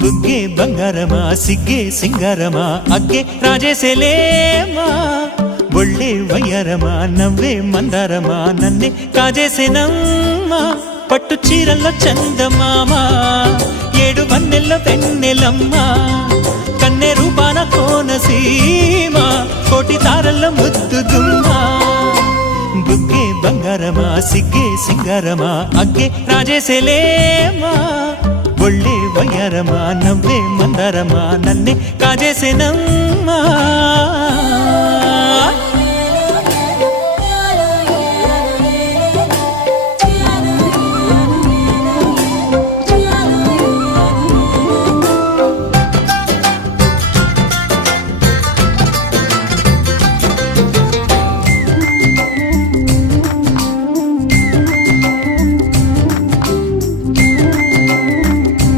బుగ్గే బంగారమా సిగ్గే సింగారమా అగ్గే రాజేసేలేమా ఒళ్ళే వయ్యారమా నవ్వే మందారమా నన్నే కాజేసేనమ్మా పట్టు చీరల్లో చందమామా ఏడు వన్నెల్ల వెన్నెలమ్మా కన్నె రూపాన కోనసీమ కోటి తారల్ల ముద్దుగుమ్మా బుగ్గే బంగారమా సిగ్గే సింగారమా అగ్గే రాజేసేలేమా ఒళ్ళే వయ్యారమా నవ్వే మందారమా నన్నే కాజేసేనమ్మా